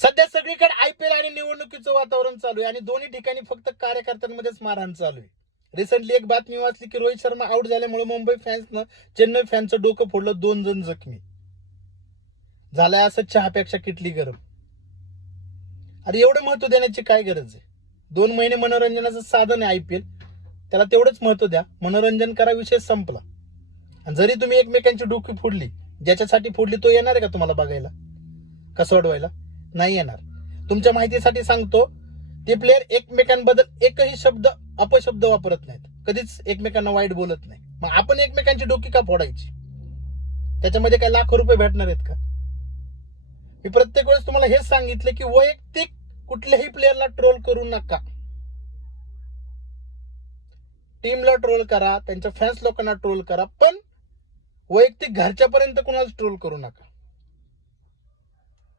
सध्या सगळीकडे आयपीएल आणि निवडणुकीचं वातावरण चालू आहे आणि दोन्ही ठिकाणी फक्त कार्यकर्त्यांमध्येच मारहाण चालू आहे. रिसेंटली एक बातमी वाचली की रोहित शर्मा आउट झाल्यामुळे मुंबई फॅन्सनं चेन्नई फॅनचं डोकं फोडलं, 2 जण जखमी झालाय. असं चहापेक्षा किटली गरम. अरे एवढं महत्व देण्याची काय गरज आहे? 2 महिने मनोरंजनाचं साधन आहे आयपीएल, त्याला तेवढंच महत्व द्या, मनोरंजन करा, विषय संपला. आणि जरी तुम्ही एकमेकांची डोकी फोडली, ज्याच्यासाठी फोडली तो येणार आहे का तुम्हाला बघायला, का सोडवायला? नाही येणार. तुमच्या माहितीसाठी सांगतो, ते प्लेयर एकमेकांबद्दल एकही शब्द अपशब्द वापरत नाहीत, कधीच एकमेकांना वाईट बोलत नाही. मग आपण एकमेकांची डोकी का फोडायची? त्याच्यामध्ये काय लाखो रुपये भेटणार आहेत का? मी प्रत्येक वेळेस तुम्हाला हेच सांगितलं की वैयक्तिक कुठल्याही प्लेयरला ट्रोल करू नका. टीमला ट्रोल करा, त्यांच्या फॅन्स लोकांना ट्रोल करा, पण वैयक्तिक घरच्यापर्यंत कुणाला ट्रोल करू नका.